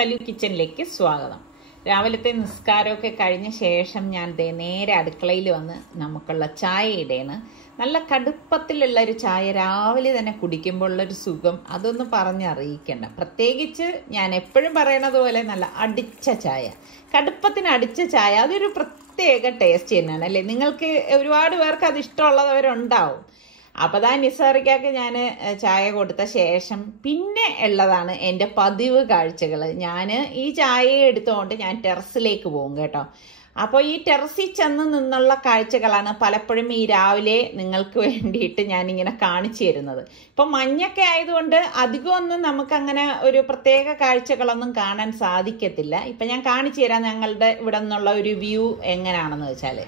സലു കിച്ചനിലേക്ക് സ്വാഗതം. രാവിലത്തെ നിസ്കാരമൊക്കെ കഴിഞ്ഞ ശേഷം ഞാൻ നേരെ അടുക്കളയിൽ വന്ന് നമുക്കുള്ള ചായ ഇടേണ്. നല്ല കടുപ്പത്തിലുള്ള ഒരു ചായ രാവിലെ തന്നെ കുടിക്കുമ്പോഴുള്ളൊരു സുഖം അതൊന്നും പറഞ്ഞറിയിക്കണ്ട. പ്രത്യേകിച്ച് ഞാൻ എപ്പോഴും പറയണത് പോലെ നല്ല അടിച്ച ചായ, കടുപ്പത്തിന് അടിച്ച ചായ അതൊരു പ്രത്യേക ടേസ്റ്റ് തന്നെയാണ് അല്ലേ? നിങ്ങൾക്ക് ഒരുപാട് പേർക്ക് അത് ഇഷ്ടമുള്ളവരുണ്ടാവും. അപ്പോൾ നിസാറിക്കാക്ക് ഞാൻ ചായ കൊടുത്ത ശേഷം പിന്നെ ഉള്ളതാണ് എൻ്റെ പതിവ് കാഴ്ചകൾ. ഞാൻ ഈ ചായ എടുത്തുകൊണ്ട് ഞാൻ ടെറസിലേക്ക് പോകും കേട്ടോ. അപ്പോൾ ഈ ടെറസിൽ ചെന്ന് നിന്നുള്ള കാഴ്ചകളാണ് പലപ്പോഴും ഈ രാവിലെ നിങ്ങൾക്ക് വേണ്ടിയിട്ട് ഞാനിങ്ങനെ കാണിച്ചു തരുന്നത്. ഇപ്പം മഞ്ഞൊക്കെ ആയതുകൊണ്ട് അധികമൊന്നും നമുക്കങ്ങനെ ഒരു പ്രത്യേക കാഴ്ചകളൊന്നും കാണാൻ സാധിക്കത്തില്ല. ഇപ്പം ഞാൻ കാണിച്ചു തരാം ഞങ്ങളുടെ ഇവിടെ നിന്നുള്ള ഒരു വ്യൂ എങ്ങനെയാണെന്ന് വെച്ചാൽ.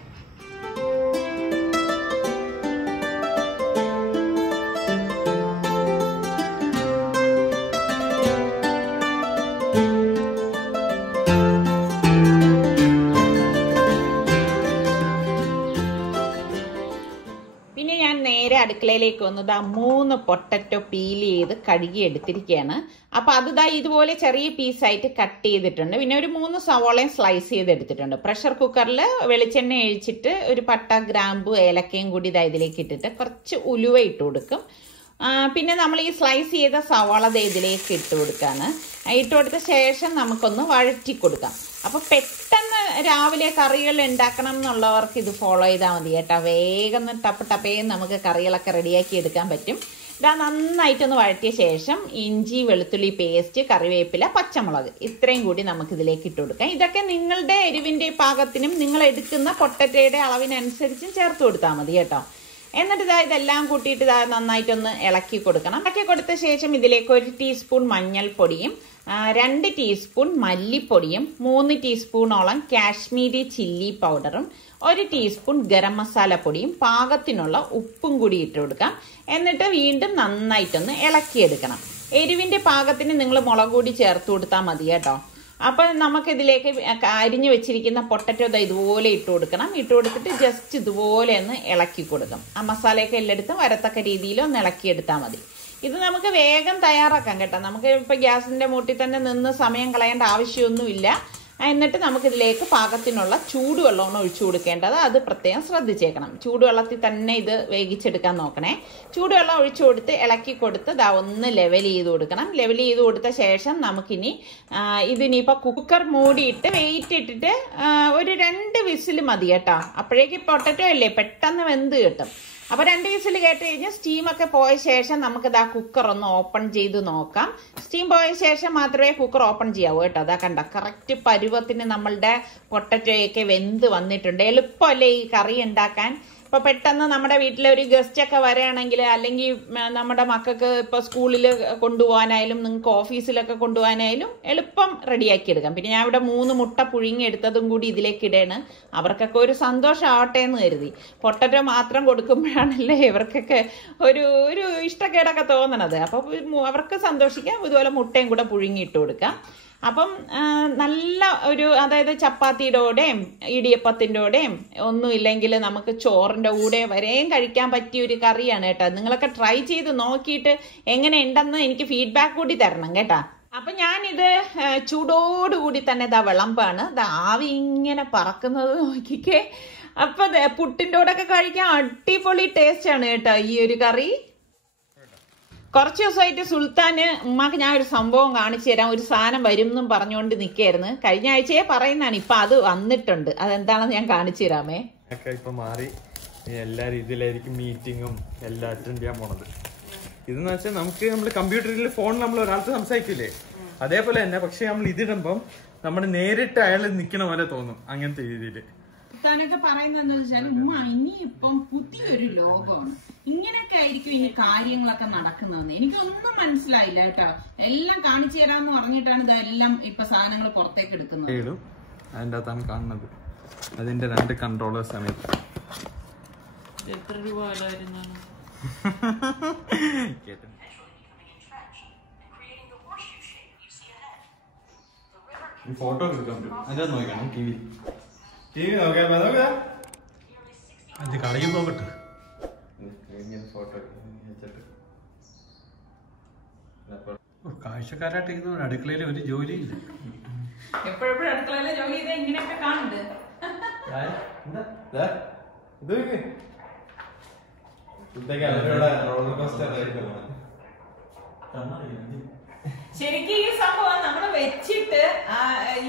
നേരെ അടുക്കളയിലേക്ക് വന്നത് 3 പൊട്ടറ്റോ പീൽ ചെയ്ത് കഴുകി എടുത്തിരിക്കുകയാണ്. അപ്പോൾ അത് ഇതുപോലെ ചെറിയ പീസായിട്ട് കട്ട് ചെയ്തിട്ടുണ്ട്. പിന്നെ ഒരു 3 സവോളയും സ്ലൈസ് ചെയ്ത് എടുത്തിട്ടുണ്ട്. പ്രഷർ കുക്കറിൽ വെളിച്ചെണ്ണ ഒഴിച്ചിട്ട് ഒരു പട്ട, ഗ്രാമ്പു, ഏലക്കയും കൂടി ഇതിലേക്ക് ഇട്ടിട്ട് കുറച്ച് ഉലുവ ഇട്ട് കൊടുക്കും. പിന്നെ നമ്മൾ ഈ സ്ലൈസ് ചെയ്ത സവാള ഇതിലേക്ക് ഇട്ട് കൊടുക്കുകയാണ്. ഇട്ട് കൊടുത്ത ശേഷം നമുക്കൊന്ന് വഴറ്റി കൊടുക്കാം. അപ്പോൾ പെട്ടെന്ന് രാവിലെ കറികൾ ഉണ്ടാക്കണം എന്നുള്ളവർക്ക് ഇത് ഫോളോ ചെയ്താൽ മതി കേട്ടോ. വേഗം ടപ്പേന്ന് നമുക്ക് കറികളൊക്കെ റെഡിയാക്കി എടുക്കാൻ പറ്റും. ഇതാ നന്നായിട്ടൊന്ന് വഴറ്റിയ ശേഷം ഇഞ്ചി, വെളുത്തുള്ളി പേസ്റ്റ്, കറിവേപ്പില, പച്ചമുളക് ഇത്രയും കൂടി നമുക്കിതിലേക്ക് ഇട്ട് കൊടുക്കാം. ഇതൊക്കെ നിങ്ങളുടെ എരിവിൻ്റെ പാകത്തിനും നിങ്ങൾ എടുക്കുന്ന പൊട്ടറ്റയുടെ അളവിനനുസരിച്ചും ചേർത്ത് കൊടുത്താൽ മതി കേട്ടോ. എന്നിട്ട് ഇതെല്ലാം കൂട്ടിയിട്ട് നന്നായിട്ടൊന്ന് ഇളക്കി കൊടുക്കണം. ഇളക്കി കൊടുത്ത ശേഷം ഇതിലേക്ക് 1 ടീസ്പൂൺ മഞ്ഞൾപ്പൊടിയും 2 ടീസ്പൂൺ മല്ലിപ്പൊടിയും 3 ടീസ്പൂണോളം കാശ്മീരി ചില്ലി പൗഡറും 1 ടീസ്പൂൺ ഗരം മസാല പൊടിയും പാകത്തിനുള്ള ഉപ്പും കൂടി ഇട്ട് കൊടുക്കാം. എന്നിട്ട് വീണ്ടും നന്നായിട്ടൊന്ന് ഇളക്കിയെടുക്കണം. എരിവിൻ്റെ പാകത്തിന് നിങ്ങൾ മുളക് പൊടി ചേർത്ത് കൊടുത്താൽ മതി കേട്ടോ. അപ്പം നമുക്കിതിലേക്ക് അരിഞ്ഞു വെച്ചിരിക്കുന്ന പൊട്ടറ്റോ ഇതുപോലെ ഇട്ട് കൊടുക്കണം. ഇട്ട് കൊടുത്തിട്ട് ജസ്റ്റ് ഇതുപോലെ ഒന്ന് ഇളക്കി കൊടുക്കും. ആ മസാലയൊക്കെ എല്ലായിടത്തും വരത്തക്ക രീതിയിൽ ഒന്ന് ഇളക്കിയെടുത്താൽ മതി. ഇത് നമുക്ക് വേഗം തയ്യാറാക്കാം കേട്ടോ. നമുക്ക് ഇപ്പം ഗ്യാസിൻ്റെ മൂട്ടിൽ തന്നെ നിന്ന് സമയം കളയേണ്ട ആവശ്യമൊന്നുമില്ല. എന്നിട്ട് നമുക്കിതിലേക്ക് പാകത്തിനുള്ള ചൂടുവെള്ളമാണ് ഒഴിച്ചു കൊടുക്കേണ്ടത്. അത് പ്രത്യേകം ശ്രദ്ധിച്ചേക്കണം. ചൂടുവെള്ളത്തിൽ തന്നെ ഇത് വേവിച്ചെടുക്കാൻ നോക്കണേ. ചൂടുവെള്ളം ഒഴിച്ചു കൊടുത്ത് ഇളക്കി കൊടുത്ത് ഒന്ന് ലെവൽ ചെയ്ത് കൊടുക്കണം. ലെവൽ ചെയ്ത് കൊടുത്ത ശേഷം നമുക്കിനി ഇതിനിപ്പോൾ കുക്കർ മൂടിയിട്ട് വെയിറ്റ് ഇട്ടിട്ട് ഒരു 2 വിസിൽ മതി കേട്ടോ. അപ്പോഴേക്ക് പൊട്ടറ്റോ അല്ലേ പെട്ടെന്ന് വെന്ത് കിട്ടും. അപ്പോൾ 2 വിസിൽ കേട്ട് കഴിഞ്ഞ് സ്റ്റീമൊക്കെ പോയ ശേഷം നമുക്ക് കുക്കർ ഒന്ന് ഓപ്പൺ ചെയ്ത് നോക്കാം. സ്റ്റീം പോയ ശേഷം മാത്രമേ കുക്കർ ഓപ്പൺ ചെയ്യാവൂ കേട്ടോ. കണ്ട കറക്റ്റ് പരുവത്തിന് നമ്മളുടെ പൊട്ടറ്റോയൊക്കെ വെന്ത് വന്നിട്ടുണ്ട്. എളുപ്പമല്ലേ ഈ കറി ഉണ്ടാക്കാൻ. ഇപ്പോൾ പെട്ടെന്ന് നമ്മുടെ വീട്ടിലെ ഒരു ഗസ്റ്റൊക്കെ വരികയാണെങ്കിൽ, അല്ലെങ്കിൽ നമ്മുടെ മക്കൾക്ക് ഇപ്പോൾ സ്കൂളിൽ കൊണ്ടുപോകാനായാലും നിങ്ങൾക്ക് ഓഫീസിലൊക്കെ കൊണ്ടുപോകാനായാലും എളുപ്പം റെഡിയാക്കി എടുക്കാം. പിന്നെ ഞാൻ ഇവിടെ 3 മുട്ട പുഴുങ്ങി എടുത്തതും കൂടി ഇതിലേക്ക് ഇടേണ്. അവർക്കൊക്കെ ഒരു സന്തോഷമാവട്ടെ എന്ന് കരുതി. പൊട്ടറ്റോ മാത്രം കൊടുക്കുമ്പോഴാണല്ലേ ഇവർക്കൊക്കെ ഒരു ഇഷ്ടക്കേടൊക്കെ തോന്നണത്. അപ്പോൾ അവർക്ക് സന്തോഷിക്കാം. ഇതുപോലെ മുട്ടയും കൂടെ പുഴുങ്ങി ഇട്ട് കൊടുക്കാം. അപ്പം നല്ല അതായത് ചപ്പാത്തിയുടെ കൂടെയും ഇടിയപ്പത്തിൻ്റെ കൂടെയും ഒന്നും ഇല്ലെങ്കിൽ നമുക്ക് ചോറിൻ്റെ കൂടെ വരെയും കഴിക്കാൻ പറ്റിയ ഒരു കറിയാണ് കേട്ടോ. നിങ്ങളൊക്കെ ട്രൈ ചെയ്ത് നോക്കിയിട്ട് എങ്ങനെ ഉണ്ടെന്ന് എനിക്ക് ഫീഡ്ബാക്ക് കൂടി തരണം കേട്ടോ. അപ്പം ഞാനിത് ചൂടോടുകൂടി തന്നെ വിളമ്പാണ്. ആവി ഇങ്ങനെ പറക്കുന്നത് നോക്കിക്കേ. അപ്പം പുട്ടിൻ്റെ കൂടെയൊക്കെ കഴിക്കാൻ അടിപൊളി ടേസ്റ്റാണ് കേട്ടോ ഈ ഒരു കറി. കുറച്ച് ദിവസമായിട്ട് സുൽത്താന് ഉമ്മാക്ക് ഞാൻ ഒരു സംഭവം കാണിച്ചു തരാം, ഒരു സാധനം വരും എന്നും പറഞ്ഞുകൊണ്ട് നിൽക്കായിരുന്നു. കഴിഞ്ഞ ആഴ്ചയെ പറയുന്നതാണ്. ഇപ്പൊ അത് വന്നിട്ടുണ്ട്. അതെന്താണെന്ന് ഞാൻ കാണിച്ചു തരാമേ. ഇപ്പൊ മാറി എല്ലാ രീതിയിലായിരിക്കും മീറ്റിങ്ങും എല്ലാം അറ്റൻഡ് ചെയ്യാൻ പോണത്. ഇതെന്ന് വെച്ചാൽ നമ്മൾ കമ്പ്യൂട്ടറിൽ ഫോണിൽ നമ്മൾ ഒരാൾക്ക് സംസാരിക്കില്ലേ അതേപോലെ തന്നെ. പക്ഷെ നമ്മൾ ഇതിടുമ്പം നമ്മൾ നേരിട്ട് അയാൾ നിൽക്കണ പോലെ തോന്നും. അങ്ങനത്തെ രീതിയിൽ സുൽത്താനൊക്കെ പറയുന്നതെന്ന് വെച്ചാൽ ഉമ്മ ഇനിയിപ്പം പുതിയൊരു ലോകമാണ്, ഇങ്ങനെയൊക്കെ ആയിരിക്കും ഇനി കാര്യങ്ങളൊക്കെ നടക്കുന്നതെന്ന്. എനിക്കൊന്നും മനസ്സിലായില്ല കേട്ടോ. എല്ലാം കാണിച്ചു തരാമെന്ന് പറഞ്ഞിട്ടാണ് ഇതെല്ലാം ഇപ്പൊ സാധനങ്ങൾ പുറത്തേക്ക് എടുക്കുന്നത്. അതിൻ്റെ അകത്താണ് കാണുന്നത്. അതിന്റെ 2 കൺട്രോളേഴ്സ് ആണ്. എത്ര രൂപ വിലയായിരുന്നു? ഫോട്ടോ എടുക്കാൻ പറ്റും. അതിന്റെ നോക്കണം. ടി വി നോക്കാം. അത് കളയും നോക്കട്ടെ. ഫോട്ടോ കാഴ്ചക്കാരായിട്ട് അടുക്കളയിൽ ഒരു ജോലിയില്ല. എപ്പോഴെപ്പോഴും അടുക്കളയിലെ ജോലി ചെയ്താൽ ഇങ്ങനെയൊക്കെ കാണുന്നുണ്ട്. ശരിക്കും ഈ സംഭവം നമ്മൾ വെച്ചിട്ട്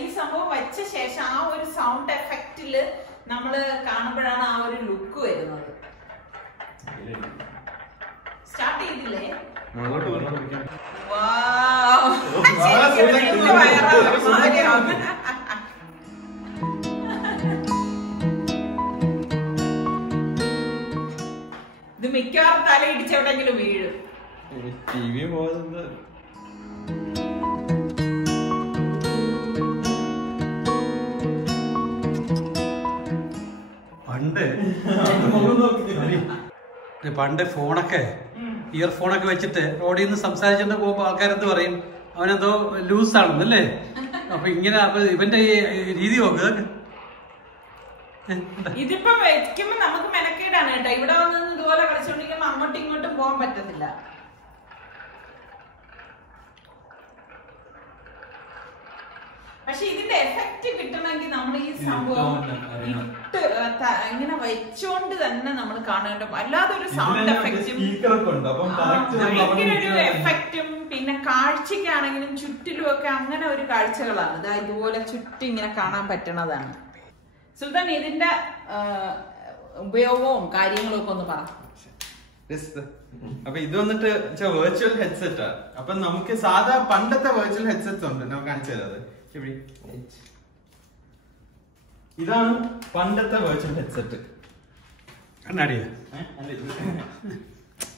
ഈ സംഭവം വെച്ച ശേഷം ആ ഒരു സൗണ്ട് എഫക്റ്റില് നമ്മള് കാണുമ്പോഴാണ് ആ ഒരു ലുക്ക് വരുന്നത്. സ്റ്റാർട്ട് ചെയ്തില്ലേ? ഇത് മിക്കവാറും തല ഇടിച്ചെവിടെങ്കിലും വീഴും. പണ്ട് ഫോണൊക്കെ ഇയർഫോണൊക്കെ വെച്ചിട്ട് റോഡിൽ നിന്ന് സംസാരിച്ചിട്ട് പോകുമ്പോ ആൾക്കാരെന്ത് പറയും, അവനെന്തോ ലൂസാണെന്നല്ലേ. അപ്പൊ ഇങ്ങനെ ഇവന്റെ ഈ രീതി നോക്ക്. ഇതിപ്പോ വെക്കുമ്പോ നമുക്ക് മെനക്കേടാണ് കേട്ടോ. ഇവിടെ വന്ന് ഇതുപോലെ കളിച്ചോണ്ടിരിക്കുമ്പോ അങ്ങോട്ടും ഇങ്ങോട്ടും പോകാൻ പറ്റത്തില്ല. പക്ഷെ ഇതിന്റെ എഫക്റ്റ് കിട്ടണമെങ്കിൽ നമ്മൾ ഈ സംഭവം ഇട്ട് ഇങ്ങനെ വെച്ചോണ്ട് തന്നെ നമ്മൾ കാണേണ്ട. അല്ലാതെ ഒരു സൗണ്ട് എഫക്റ്റും ഭയങ്കര ഒരു എഫക്റ്റും പിന്നെ കാഴ്ചക്കാണെങ്കിലും ചുറ്റിലും ഒക്കെ അങ്ങനെ ഒരു കാഴ്ചകളാണ്. ഇതാ ഇതുപോലെ ചുറ്റും ഇങ്ങനെ കാണാൻ പറ്റണതാണ്. സുൽത്താൻ ഇതിന്റെ ഉപയോഗവും കാര്യങ്ങളും ഒക്കെ ഒന്ന് പറ. അപ്പൊ ഇത് വന്നിട്ട് വെർച്വൽ ഹെഡ്സെറ്റാ. അപ്പൊ നമുക്ക് സാധാ പണ്ടത്തെ വെർച്വൽ ഹെഡ്സെറ്റ് ഉണ്ട്, നമുക്ക് കാണിച്ചു തരാം. ഇതാണ് പണ്ടത്തെ വെർച്വൽ ഹെഡ്സെറ്റ്.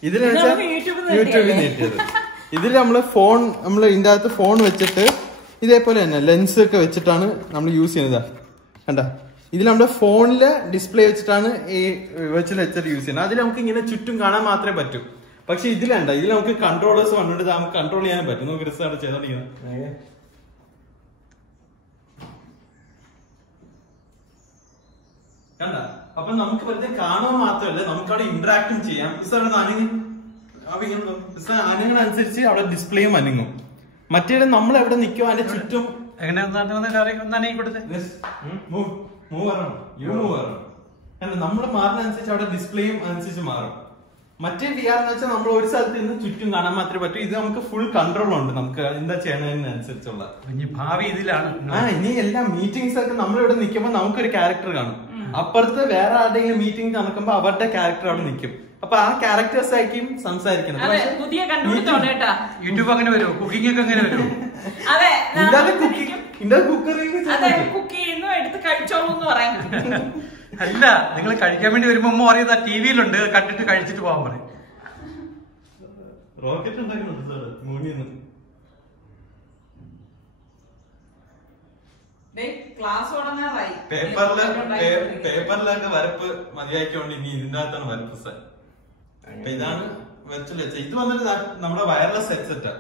ഇതില് യൂട്യൂബിൽ നീട്ടിയത്. ഇതിൽ നമ്മള് ഫോൺ ഇതിന്റെ അകത്ത് ഫോൺ വെച്ചിട്ട് ഇതേപോലെ തന്നെ ലെൻസ് ഒക്കെ വെച്ചിട്ടാണ് നമ്മൾ യൂസ് ചെയ്യുന്നത്. കണ്ട, ഇതിൽ നമ്മുടെ ഫോണില് ഡിസ്പ്ലേ വെച്ചിട്ടാണ് ഈ വെർച്വൽ ഹെഡ്സെറ്റ് യൂസ് ചെയ്യുന്നത്. അതിൽ നമുക്ക് ഇങ്ങനെ ചുറ്റും കാണാൻ മാത്രമേ പറ്റൂ. പക്ഷെ ഇതിലുണ്ട, ഇതിൽ നമുക്ക് കൺട്രോളേഴ്സ് വന്നിട്ട് നമുക്ക് കൺട്രോൾ ചെയ്യാൻ പറ്റും. നമുക്ക് റിസർച്ച് ചെയ്തോണ്ടിരിക്കുന്നത് കണ്ട. അപ്പൊ നമുക്ക് വെറുതെ കാണുക മാത്രമല്ല, നമുക്ക് അവിടെ ഇന്ററാക്റ്റും ചെയ്യാം. അനങ്ങുന്നതനുസരിച്ച് അവിടെ ഡിസ്പ്ലേയും അനങ്ങും. മറ്റേ നമ്മൾ എവിടെ നിൽക്കും അതിന്റെ ചുറ്റും നമ്മൾ മാറുന്നതനുസരിച്ച് അവിടെ ഡിസ്പ്ലേയും അനുസരിച്ച് മാറും. മറ്റേ VR എന്ന് വെച്ചാൽ നമ്മൾ ഒരു സ്ഥലത്ത് നിന്ന് ചുറ്റും കാണാൻ മാത്രമേ പറ്റൂ. ഇത് നമുക്ക് ഫുൾ കൺട്രോൾ ഉണ്ട്, നമുക്ക് എന്താ ചെയ്യണതിനനുസരിച്ചുള്ള. ഭാവി ഇതിലാണ്. ഇനി എല്ലാ മീറ്റിംഗ്സ് ഒക്കെ നമ്മളിവിടെ നിൽക്കുമ്പോൾ നമുക്കൊരു ക്യാരക്ടർ കാണും. അപ്പുറത്ത് വേറെ ആരുടെയെങ്കിലും മീറ്റിംഗ് നടക്കുമ്പോ അവരുടെ ക്യാരക്ടർ അവിടെ നിൽക്കും. അപ്പൊ ആ ക്യാരക്ടേഴ്സ് ആയിരിക്കും സംസാരിക്കുന്നത്. യൂട്യൂബ് അങ്ങനെ വരുമോ? കുക്കിംഗ് ഒക്കെ അങ്ങനെ വരുമോ? അല്ല, നിങ്ങൾ കഴിക്കാൻ വേണ്ടി വരുമ്പോ അമ്മ പറയുന്നത് TV-യിലുണ്ട്, കണ്ടിട്ട് കഴിച്ചിട്ട് പോകാൻ പറയും. റോക്കറ്റ് ഉണ്ടാക്കുന്നുണ്ട് മൂന്നിന്ന്. പേപ്പറിലൊക്കെ വരപ്പ് മതിയാക്കിക്കൊണ്ട് ഇനി ഇതിന്റെ അകത്താണ് വരപ്പ് സാർ. അപ്പൊ ഇതാണ് വെർച്വൽ ഹെഡ്സെറ്റ്. ഇത് വന്നിട്ട് നമ്മുടെ വയർലെസ് ഹെഡ്സെറ്റാ.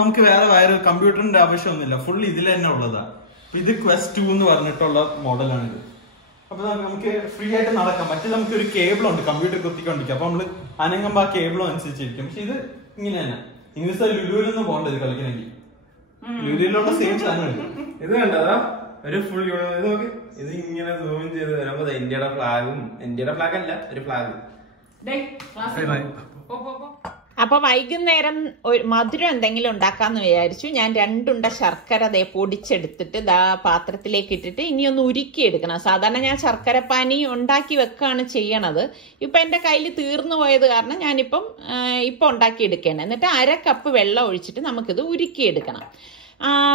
നമുക്ക് വേറെ കമ്പ്യൂട്ടറിന്റെ ആവശ്യമൊന്നുമില്ല, ഫുൾ ഇതിൽ തന്നെ ഉള്ളതാ. ഇത് Quest 2 എന്ന് പറഞ്ഞിട്ടുള്ള മോഡലാണിത്. അപ്പൊ നമുക്ക് ഫ്രീ ആയിട്ട് നടക്കാം. മറ്റേ നമുക്ക് ഒരു കേബിൾ ഉണ്ട്, കമ്പ്യൂട്ടർ കുത്തിക്കൊണ്ടിരിക്കും. അപ്പൊ നമ്മള് അനങ്ങുമ്പോ ആ കേബിളും അനുസരിച്ചിരിക്കും. പക്ഷെ ഇത് ഇങ്ങനെ തന്നെ. ഇംഗ്ലീഷ് ലുലുവിലൊന്നും പോകണ്ടത് കളിക്കണമെങ്കിൽ. ലുലുവിലുള്ള സെയിം സാധനം ഇത് കണ്ടതാ ഒരു ഫുൾ ഇത് നോക്കി. ഇത് ഇങ്ങനെ സൂം ചെയ്ത് വരുമ്പോ ഇന്ത്യയുടെ ഫ്ലാഗും, ഇന്ത്യയുടെ ഫ്ലാഗ് അല്ല, ഒരു ഫ്ലാഗ്. അപ്പൊ വൈകുന്നേരം മധുരം എന്തെങ്കിലും ഉണ്ടാക്കാന്ന് വിചാരിച്ചു. ഞാൻ 2 ഉണ്ട ശർക്കര പൊടിച്ചെടുത്തിട്ട് പാത്രത്തിലേക്ക് ഇട്ടിട്ട് ഇനി ഒന്ന് ഉരുക്കിയെടുക്കണം. സാധാരണ ഞാൻ ശർക്കരപ്പാനി ഉണ്ടാക്കി വെക്കുകയാണ് ചെയ്യണത്. ഇപ്പൊ എന്റെ കയ്യിൽ തീർന്നു പോയത് കാരണം ഞാനിപ്പം ഉണ്ടാക്കി എടുക്കണം. എന്നിട്ട് 1/2 കപ്പ് വെള്ളം ഒഴിച്ചിട്ട് നമുക്കിത് ഉരുക്കിയെടുക്കണം.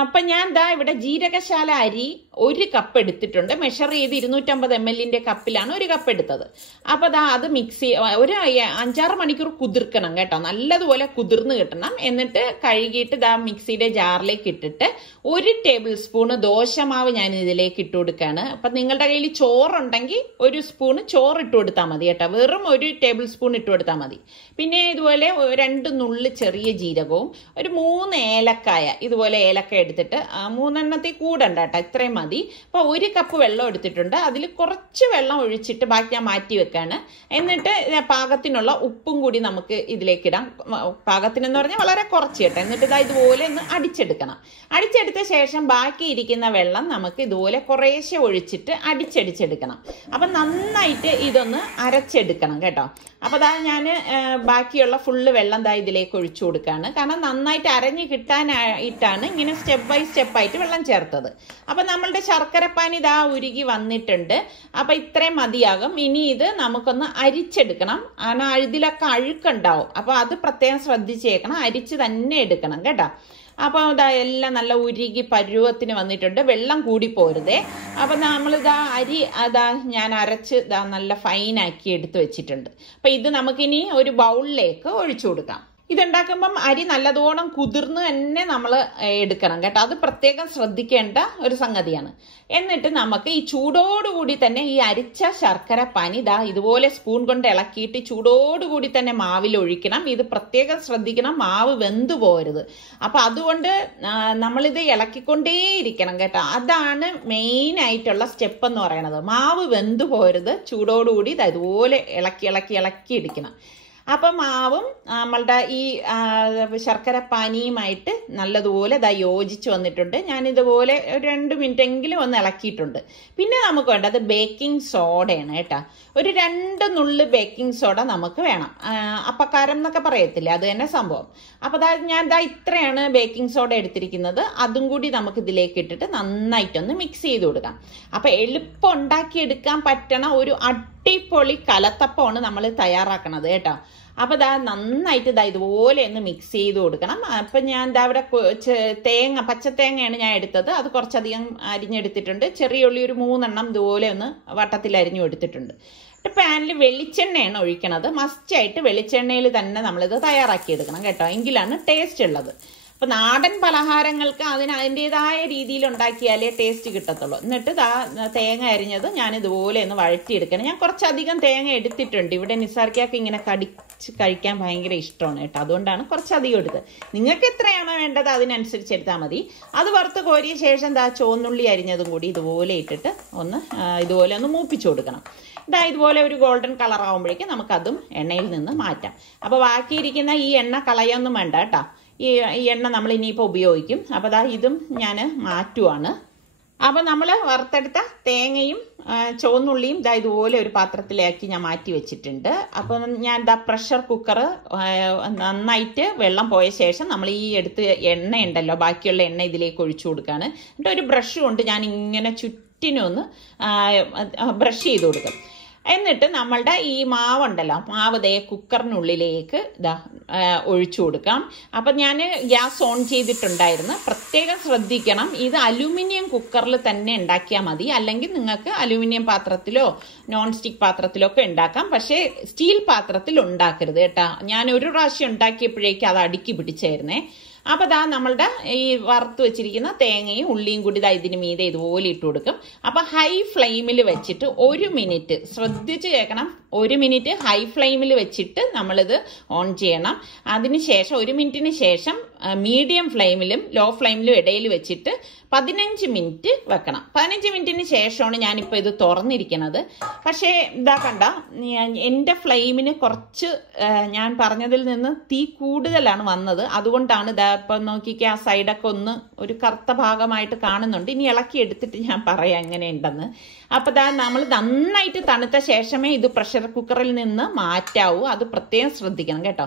അപ്പൊ ഞാൻ ഇവിടെ ജീരകശാല അരി 1 കപ്പ് എടുത്തിട്ടുണ്ട്. മെഷർ ചെയ്ത് 250 ml കപ്പിലാണ് 1 കപ്പ് എടുത്തത്. അപ്പൊ അത് മിക്സ് ഒരു 5-6 മണിക്കൂർ കുതിർക്കണം കേട്ടോ, നല്ലതുപോലെ കുതിർന്ന് കിട്ടണം. എന്നിട്ട് കഴുകിയിട്ട് മിക്സിയുടെ ജാറിലേക്ക് ഇട്ടിട്ട് 1 ടേബിൾ സ്പൂണ് ദോശമാവ് ഞാൻ ഇതിലേക്ക് ഇട്ട് കൊടുക്കുകയാണ്. അപ്പൊ നിങ്ങളുടെ കയ്യിൽ ചോറുണ്ടെങ്കിൽ 1 സ്പൂണ് ചോറ് ഇട്ട് കൊടുത്താൽ മതി കേട്ടോ, വെറും 1 ടേബിൾ സ്പൂൺ ഇട്ട് കൊടുത്താൽ മതി. പിന്നെ ഇതുപോലെ 2 നുള്ളി ചെറിയ ജീരകവും 3 ഏലക്കായ, ഇതുപോലെ ഏലക്ക എടുത്തിട്ട് 3 എണ്ണത്തിൽ കൂടണ്ട കേട്ടോ, ഇത്രയും മതി. അപ്പോൾ 1 കപ്പ് വെള്ളം എടുത്തിട്ടുണ്ട്. അതിൽ കുറച്ച് വെള്ളം ഒഴിച്ചിട്ട് ബാക്കി ഞാൻ മാറ്റി വെക്കാണ്. എന്നിട്ട് പാകത്തിനുള്ള ഉപ്പും കൂടി നമുക്ക് ഇതിലേക്ക് ഇടാം. പാകത്തിനെന്ന് പറഞ്ഞാൽ വളരെ കുറച്ച് കേട്ടോ. എന്നിട്ട് ഇതുപോലെ ഒന്ന് അടിച്ചെടുക്കണം. അടിച്ചെടുത്ത ശേഷം ബാക്കി ഇരിക്കുന്ന വെള്ളം നമുക്ക് ഇതുപോലെ കുറേശ്ശെ ഒഴിച്ചിട്ട് അടിച്ചെടുക്കണം. അപ്പം നന്നായിട്ട് ഇതൊന്ന് അരച്ചെടുക്കണം കേട്ടോ. അപ്പോൾ ഞാൻ ബാക്കിയുള്ള ഫുള്ള് വെള്ളം ഇതിലേക്ക് ഒഴിച്ചു കൊടുക്കുകയാണ്. കാരണം നന്നായിട്ട് അരഞ്ഞ് കിട്ടാനായിട്ടാണ് ഇങ്ങനെ സ്റ്റെപ്പ് ബൈ സ്റ്റെപ്പായിട്ട് വെള്ളം ചേർത്തത്. അപ്പം നമ്മളുടെ ശർക്കരപ്പാനി ഉരുകി വന്നിട്ടുണ്ട്. അപ്പം ഇത്രയും മതിയാകും. ഇനി ഇത് നമുക്കൊന്ന് അരിച്ചെടുക്കണം. കാരണം ഇതിലൊക്കെ അഴുക്കുണ്ടാവും. അപ്പോൾ അത് പ്രത്യേകം ശ്രദ്ധിച്ചേക്കണം. അരിച്ച് തന്നെ എടുക്കണം കേട്ടോ. അപ്പോൾ എല്ലാം നല്ല ഉരുകി പരുവത്തിന് വന്നിട്ടുണ്ട്. വെള്ളം കൂടി പോരുതേ. അപ്പം നമ്മളിതാ അരി ഞാൻ അരച്ച് നല്ല ഫൈനാക്കി എടുത്ത് വെച്ചിട്ടുണ്ട്. അപ്പം ഇത് നമുക്കിനി ഒരു ബൗളിലേക്ക് ഒഴിച്ചു കൊടുക്കാം. ഇതുണ്ടാക്കുമ്പം അരി നല്ലതോണം കുതിർന്ന് തന്നെ നമ്മൾ എടുക്കണം കേട്ടോ. അത് പ്രത്യേകം ശ്രദ്ധിക്കേണ്ട ഒരു സംഗതിയാണ്. എന്നിട്ട് നമുക്ക് ഈ ചൂടോടുകൂടി തന്നെ ഈ അരിച്ച ശർക്കര പാനി ഇതുപോലെ സ്പൂൺ കൊണ്ട് ഇളക്കിയിട്ട് ചൂടോടുകൂടി തന്നെ മാവിൽ ഒഴിക്കണം. ഇത് പ്രത്യേകം ശ്രദ്ധിക്കണം, മാവ് വെന്തു പോരുത്. അപ്പൊ അതുകൊണ്ട് നമ്മളിത് ഇളക്കിക്കൊണ്ടേയിരിക്കണം കേട്ടോ. അതാണ് മെയിൻ ആയിട്ടുള്ള സ്റ്റെപ്പ് എന്ന് പറയുന്നത്. മാവ് വെന്തു പോരുത്, ചൂടോടുകൂടി ഇതുപോലെ ഇളക്കി ഇടിക്കണം. അപ്പം മാവും നമ്മളുടെ ഈ ശർക്കര പാനിയുമായിട്ട് നല്ലതുപോലെ യോജിച്ച് വന്നിട്ടുണ്ട്. ഞാനിതുപോലെ 2 മിനിറ്റെങ്കിലും ഒന്ന് ഇളക്കിയിട്ടുണ്ട്. പിന്നെ നമുക്ക് വേണ്ടത് ബേക്കിംഗ് സോഡയാണ് കേട്ടോ. ഒരു 2 നുള്ള് ബേക്കിംഗ് സോഡ നമുക്ക് വേണം. അപ്പക്കാരം എന്നൊക്കെ പറയത്തില്ലേ, അത് തന്നെ സംഭവം. അപ്പോൾ ഞാൻ ഇത്രയാണ് ബേക്കിംഗ് സോഡ എടുത്തിരിക്കുന്നത്. അതും കൂടി നമുക്ക് ഇതിലേക്ക് ഇട്ടിട്ട് നന്നായിട്ടൊന്ന് മിക്സ് ചെയ്ത് കൊടുക്കാം. അപ്പം എളുപ്പം ഉണ്ടാക്കിയെടുക്കാൻ പറ്റണ ഒരു അടിപൊളി കലത്തപ്പമാണ് നമ്മൾ തയ്യാറാക്കണത് കേട്ടോ. അപ്പോൾ നന്നായിട്ട് ഇതുപോലെ ഒന്ന് മിക്സ് ചെയ്ത് കൊടുക്കണം. അപ്പം ഞാൻ അവിടെ പച്ചത്തേങ്ങയാണ് ഞാൻ എടുത്തത്. അത് കുറച്ചധികം അരിഞ്ഞെടുത്തിട്ടുണ്ട്. ചെറിയ ഉള്ളി ഒരു 3 എണ്ണം ഇതുപോലെ ഒന്ന് വട്ടത്തിൽ അരിഞ്ഞു എടുത്തിട്ടുണ്ട്. പാനിൽ വെളിച്ചെണ്ണയാണ് ഒഴിക്കണത്. മസ്റ്റായിട്ട് വെളിച്ചെണ്ണയിൽ തന്നെ നമ്മളിത് തയ്യാറാക്കിയെടുക്കണം കേട്ടോ. എങ്കിലാണ് ടേസ്റ്റ് ഉള്ളത്. അപ്പം നാടൻ പലഹാരങ്ങൾക്ക് അതിൻ്റെതായ രീതിയിൽ ഉണ്ടാക്കിയാലേ ടേസ്റ്റ് കിട്ടത്തുള്ളൂ. എന്നിട്ട് തേങ്ങ അരിഞ്ഞത് ഞാൻ ഇതുപോലെ ഒന്ന് വഴറ്റിയെടുക്കണം. ഞാൻ കുറച്ചധികം തേങ്ങ എടുത്തിട്ടുണ്ട്. ഇവിടെ നിസാർക്കാക്ക് ഇങ്ങനെ കടിച്ച് കഴിക്കാൻ ഭയങ്കര ഇഷ്ടമാണ് കേട്ടോ. അതുകൊണ്ടാണ് കുറച്ചധികം എടുത്തത്. നിങ്ങൾക്ക് എത്രയാണോ വേണ്ടത് അതിനനുസരിച്ച് എടുത്താൽ മതി. അത് വറുത്ത് കോരിയ ശേഷം ചുവന്നുള്ളി അരിഞ്ഞതും കൂടി ഇതുപോലെ ഇട്ടിട്ട് ഇതുപോലെ ഒന്ന് മൂപ്പിച്ചു കൊടുക്കണം. ഇതുപോലെ ഒരു ഗോൾഡൻ കളർ ആകുമ്പോഴേക്കും നമുക്കതും എണ്ണയിൽ നിന്ന് മാറ്റാം. അപ്പോൾ ബാക്കിയിരിക്കുന്ന ഈ എണ്ണ കളയൊന്നും വേണ്ട കേട്ടോ. ഈ എണ്ണ നമ്മൾ ഇനിയിപ്പോൾ ഉപയോഗിക്കും. അപ്പോൾ ഇതും ഞാൻ മാറ്റുവാണ്. അപ്പോൾ നമ്മൾ വറുത്തെടുത്ത തേങ്ങയും ചുവന്നുള്ളിയും ഇതുപോലെ ഒരു പാത്രത്തിലാക്കി ഞാൻ മാറ്റി വെച്ചിട്ടുണ്ട്. അപ്പോൾ ഞാൻ പ്രഷർ കുക്കർ നന്നായിട്ട് വെള്ളം പോയ ശേഷം നമ്മൾ ഈ എടുത്ത് എണ്ണ ഉണ്ടല്ലോ, ബാക്കിയുള്ള എണ്ണ ഇതിലേക്ക് ഒഴിച്ചു കൊടുക്കുകയാണ്. എന്നിട്ട് ഒരു ബ്രഷ് കൊണ്ട് ഞാൻ ഇങ്ങനെ ചുറ്റിനൊന്ന് ബ്രഷ് ചെയ്ത് കൊടുക്കും. എന്നിട്ട് നമ്മളുടെ ഈ മാവുണ്ടല്ലോ, മാവ് കുക്കറിനുള്ളിലേക്ക് ഒഴിച്ചു കൊടുക്കാം. അപ്പം ഞാൻ ഗ്യാസ് ഓൺ ചെയ്തിട്ടുണ്ടായിരുന്നു. പ്രത്യേകം ശ്രദ്ധിക്കണം, ഇത് അലുമിനിയം കുക്കറിൽ തന്നെ ഉണ്ടാക്കിയാൽ മതി. അല്ലെങ്കിൽ നിങ്ങൾക്ക് അലുമിനിയം പാത്രത്തിലോ നോൺ സ്റ്റിക്ക് പാത്രത്തിലോ ഒക്കെ ഉണ്ടാക്കാം. പക്ഷേ സ്റ്റീൽ പാത്രത്തിൽ ഉണ്ടാക്കരുത് കേട്ടോ. ഞാൻ ഒരു പ്രാവശ്യം ഉണ്ടാക്കിയപ്പോഴേക്കും അത് അടുക്കി പിടിച്ചായിരുന്നേ. അപ്പോൾ നമ്മളുടെ ഈ വറുത്ത് വെച്ചിരിക്കുന്ന തേങ്ങയും ഉള്ളിയും കൂടി ഇതിന് മീതെ ഇതുപോലെ ഇട്ട് കൊടുക്കും. അപ്പോൾ ഹൈ ഫ്ലെയിമിൽ വെച്ചിട്ട് 1 മിനിറ്റ് ശ്രദ്ധിച്ച് കേൾക്കണം. 1 മിനിറ്റ് ഹൈ ഫ്ലെയിമിൽ വെച്ചിട്ട് നമ്മളിത് ഓൺ ചെയ്യണം. അതിനുശേഷം 1 മിനിറ്റിന് ശേഷം മീഡിയം ഫ്ലെയിമിലും ലോ ഫ്ലെയിമിലും ഇടയിൽ വെച്ചിട്ട് 15 മിനിറ്റ് വെക്കണം. 15 മിനിറ്റിന് ശേഷമാണ് ഞാനിപ്പോൾ ഇത് തുറന്നിരിക്കുന്നത്. പക്ഷേ കണ്ട, എൻ്റെ ഫ്ലെയിമിന് കുറച്ച് ഞാൻ പറഞ്ഞതിൽ നിന്ന് തീ കൂടുതലാണ് വന്നത്. അതുകൊണ്ടാണ് ഇപ്പം നോക്കിക്കുക, ആ സൈഡൊക്കെ ഒരു കറുത്ത ഭാഗമായിട്ട് കാണുന്നുണ്ട്. ഇനി ഇളക്കി എടുത്തിട്ട് ഞാൻ പറയാം എങ്ങനെയുണ്ടെന്ന്. അപ്പം നമ്മൾ നന്നായിട്ട് തണുത്ത ശേഷമേ ഇത് പ്രഷർ കുക്കറിൽ നിന്ന് മാറ്റാവൂ. അത് പ്രത്യേകം ശ്രദ്ധിക്കണം കേട്ടോ.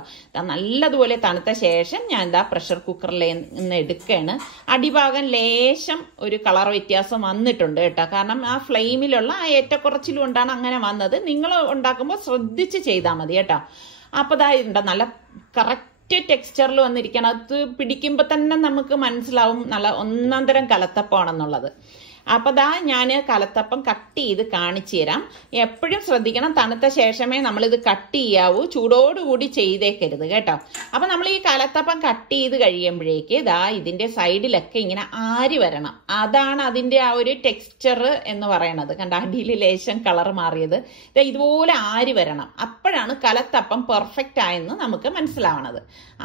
നല്ലതുപോലെ തണുത്ത ശേഷം ഞാൻ പ്രഷർ കുക്കറിൽ നിന്ന് എടുക്കുകയാണ്. അടിഭാഗം ലേശം ഒരു കളർ വ്യത്യാസം വന്നിട്ടുണ്ട് കേട്ടോ. കാരണം ആ ഫ്ലെയിമിലുള്ള ആ ഏറ്റക്കുറച്ചിലും കൊണ്ടാണ് അങ്ങനെ വന്നത്. നിങ്ങൾ ഉണ്ടാക്കുമ്പോൾ ശ്രദ്ധിച്ച് ചെയ്താൽ മതി കേട്ടോ. അപ്പോൾ നല്ല കറക്റ്റ് ടെക്സ്ചറിൽ വന്നിരിക്കണം. അത് പിടിക്കുമ്പോൾ തന്നെ നമുക്ക് മനസ്സിലാവും നല്ല ഒന്നാം തരം കലത്തപ്പമാണെന്നുള്ളത്. അപ്പോൾ ഞാൻ കലത്തപ്പം കട്ട് ചെയ്ത് കാണിച്ചു തരാം. എപ്പോഴും ശ്രദ്ധിക്കണം, തണുത്ത ശേഷമേ നമ്മളിത് കട്ട് ചെയ്യാവൂ. ചൂടോടുകൂടി ചെയ്തേക്കരുത് കേട്ടോ. അപ്പോൾ നമ്മൾ ഈ കലത്തപ്പം കട്ട് ചെയ്ത് കഴിയുമ്പോഴേക്ക് ഇതിൻ്റെ സൈഡിലൊക്കെ ഇങ്ങനെ ആരി വരണം. അതാണ് അതിൻ്റെ ആ ഒരു ടെക്സ്ചർ എന്ന് പറയണത്. കണ്ട, അടിയിൽ ലേശം കളർ മാറിയത് ഇതുപോലെ ആരി വരണം. അപ്പോഴാണ് കലത്തപ്പം പെർഫെക്റ്റ് ആയെന്ന് നമുക്ക് മനസ്സിലാവണത്.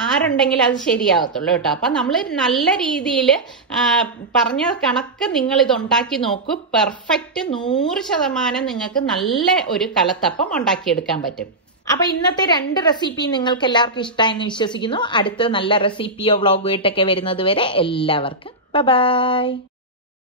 ആരുണ്ടെങ്കിലും അത് ശരിയാവത്തുള്ളൂ കേട്ടോ. അപ്പൊ നമ്മൾ നല്ല രീതിയിൽ പറഞ്ഞ കണക്ക് നിങ്ങൾ ഇത് ഉണ്ടാക്കി നോക്കൂ. പെർഫെക്റ്റ് 100% നിങ്ങൾക്ക് നല്ല ഒരു കലത്തപ്പം ഉണ്ടാക്കിയെടുക്കാൻ പറ്റും. അപ്പൊ ഇന്നത്തെ 2 റെസിപ്പി നിങ്ങൾക്ക് എല്ലാവർക്കും ഇഷ്ടമായെന്ന് വിശ്വസിക്കുന്നു. അടുത്ത നല്ല റെസിപ്പിയോ വ്ളോഗോ ആയിട്ടൊക്കെ വരുന്നത് വരെ എല്ലാവർക്കും ബൈ.